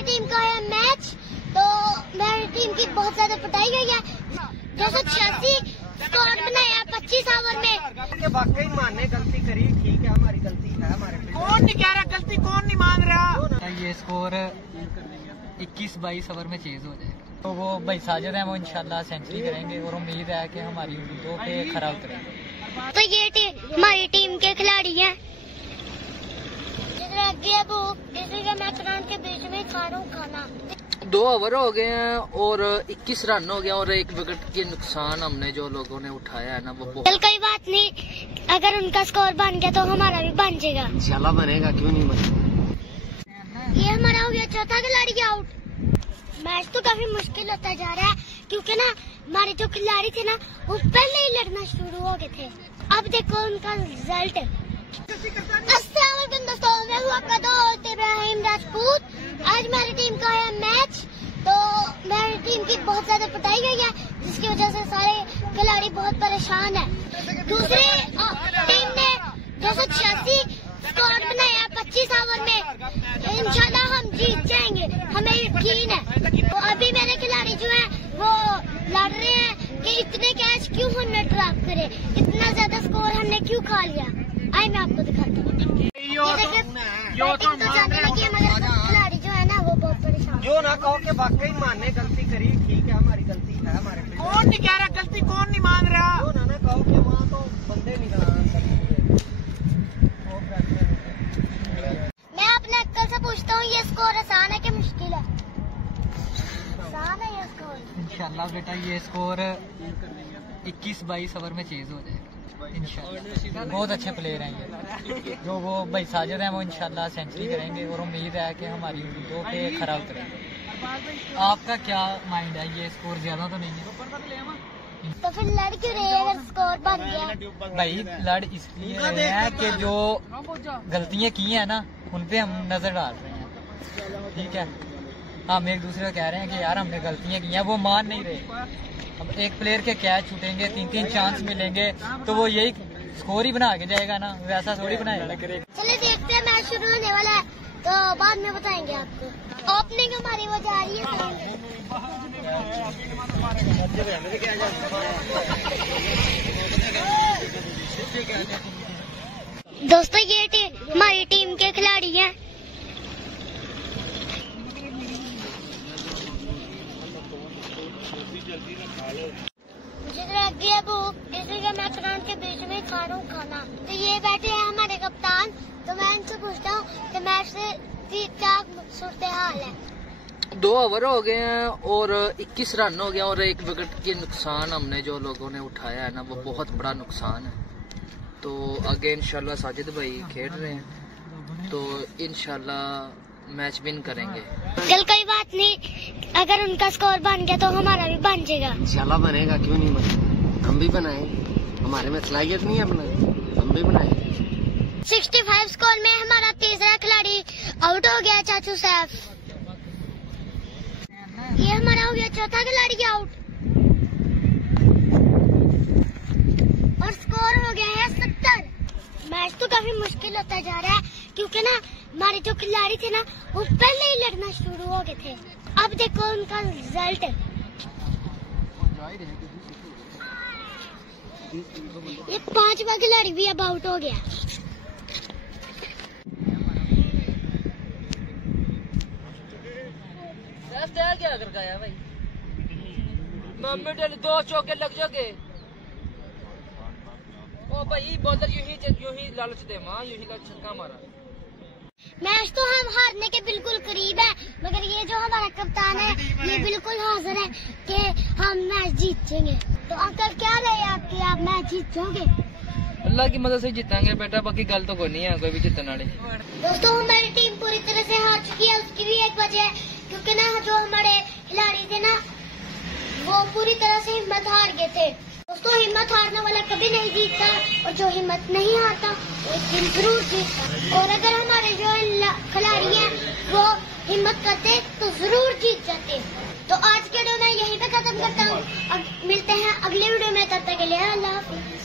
हमारी टीम का है मैच, तो हमारी टीम की बहुत ज्यादा पिटाई हुई है। 286 स्कोर बनाया 25 ओवर में। वाकई मानने गलती करी, ठीक है हमारी गलती है। हमारे कौन नहीं कह रहा गलती, कौन नहीं मान रहा। ये स्कोर 21-22 ओवर में चेज हो जाएगा। तो वो भाई साजिद है, वो इंशाल्लाह सेंचुरी करेंगे और उम्मीद है कि हमारी उम्मीदों पे खरा उतरेंगे। तो ये हमारी टीम के खिलाड़ी हैं। मैच के बीच में खा रहा हूँ खाना। 2 ओवर हो गए हैं और 21 रन हो गया और 1 विकेट के नुकसान हमने जो लोगों ने उठाया है ना वो चल कोई बात नहीं, अगर उनका स्कोर बन गया तो हमारा भी बन जाएगा। इंशाल्लाह बनेगा, क्यों नहीं बनेगा। ये हमारा हो गया चौथा खिलाड़ी आउट। मैच तो काफी मुश्किल होता जा रहा है क्योंकि ना हमारे जो खिलाड़ी थे ना वो पहले ही लड़ना शुरू हो गए थे। अब देखो उनका रिजल्ट। अस्सलाम वालेकुम दोस्तों, मैं हूँ आपका दोस्त इब्राहिम राजपूत। आज हमारी टीम का है मैच, तो हमारी टीम की बहुत ज्यादा पिटाई हुई है जिसकी वजह से सारे खिलाड़ी बहुत परेशान है। दूसरी टीम ने 286 स्कोर बनाया 25 ओवर में। इंशाल्लाह हम जीत जाएंगे, हमें यकीन है। तो अभी मेरे खिलाड़ी जो है वो लड़ रहे हैं कि इतने कैच क्यों हमने ड्रॉप करे, इतना ज्यादा स्कोर हमने क्यों खा लिया। आइए मैं आपको दिखाता हूँ। तो जाने लगी है मगर खिलाड़ी जो है ना वो बहुत परेशान। जो ना कहो कि वाकई मानने गलती करी, ठीक है हमारी गलती है। हमारे कौन नहीं कह रहा गलती, कौन नहीं मान रहा। जो ना कहो कि वहाँ तो बंदे नहीं। मैं अपने अक्ल से पूछता हूँ, ये स्कोर आसान है कि मुश्किल है? आसान है ये स्कोर। इंशाल्लाह बेटा ये स्कोर 21-22 ओवर में चेज हो जाएगा इंशाल्लाह। बहुत अच्छे प्लेयर हैं ये, जो वो भाई साजिद है, वो इंशाल्लाह सेंचुरी करेंगे और उम्मीद है कि हमारी उम्मीदों पे खरा उतरेंगे। आपका क्या माइंड है, ये स्कोर ज्यादा तो नहीं है? तो फिर लड़ क्यों रहे हैं अगर स्कोर बन गया? भाई लड़ इसलिए रहे हैं कि जो गलतियां की हैं ना उन पे हम नजर डाल रहे हैं, ठीक है। हम एक दूसरे को कह रहे हैं कि यार हमने गलतियां की हैं, वो मान नहीं रहे। अब एक प्लेयर के कैच छूटेंगे, 3-3 चांस मिलेंगे तो वो यही स्कोर ही बना के जाएगा ना, वैसा थोड़ी बनाएगा। चलिए देखते हैं, मैच शुरू होने वाला है तो बाद में बताएंगे आपको। ओपनिंग हमारी वो जा रही है। दोस्तों ये हमारी टीम के खिलाड़ी हैं। मुझे तो लग गया भूख, इसलिए मैं ग्राउंड के बीच में खा रहा हूँ खाना। तो ये बैठे हैं हमारे कप्तान, तो मैं इनसे पूछता हूँ कि मैच से क्या सूरत हाल है। 2 ओवर हो गए हैं और 21 रन हो गया और 1 विकेट के नुकसान हमने जो लोगों ने उठाया है ना वो बहुत बड़ा नुकसान है। तो आगे इंशाल्लाह साजिद भाई खेल रहे हैं तो इंशाल्लाह मैच विन करेंगे। चल कोई बात नहीं, अगर उनका स्कोर बन गया तो हमारा भी बन जाएगा। इंशाल्लाह बनेगा, क्यों नहीं बनेगा। हम भी बनाएंगे, हमारे में सलाहियत नहीं है बनाए, हम भी बनाएंगे। 65 स्कोर में हमारा तीसरा खिलाड़ी आउट हो गया, चाचू सैफ। ये हमारा हो गया चौथा खिलाड़ी आउट और स्कोर हो गया है 70। मैच तो काफी मुश्किल होता जा रहा है क्योंकि ना हमारे जो खिलाड़ी थे ना वो पहले ही लड़ना शुरू हो गए थे। अब देखो उनका रिजल्ट। ये 5वां खिलाड़ी भी अब आउट हो गया। क्या कर गया भाई, 2 चौके लग जाओगे। ओ भाई बॉलर यूं ही लालच दे मां, यूं ही छक्का मारा। मैच तो हम हारने के बिल्कुल करीब है मगर ये जो हमारा कप्तान है ये बिल्कुल हाजिर है कि हम मैच जीत जाएंगे। तो अंकल क्या रहे आपकी, आप मैच जीत जाओगे? अल्लाह की मदद से जीतेंगे बेटा, बाकी गल तो कोई नहीं है कोई भी जीतने वाली। दोस्तों हमारी टीम पूरी तरह से हार चुकी है, उसकी भी एक वजह है क्योंकि ना जो हमारे खिलाड़ी थे ना वो पूरी तरह से हिम्मत हार गए थे। दोस्तों हिम्मत हारने वाला कभी नहीं जीतता और जो हिम्मत नहीं हारता वो एक दिन जरूर जीतता। और अगर हमारे जो खिलाड़ी हैं वो हिम्मत करते तो जरूर जीत जाते। तो आज के वीडियो में यहीं पे खत्म करता हूँ और मिलते हैं अगले वीडियो में, तब तक के लिए अल्लाह हाफिज़।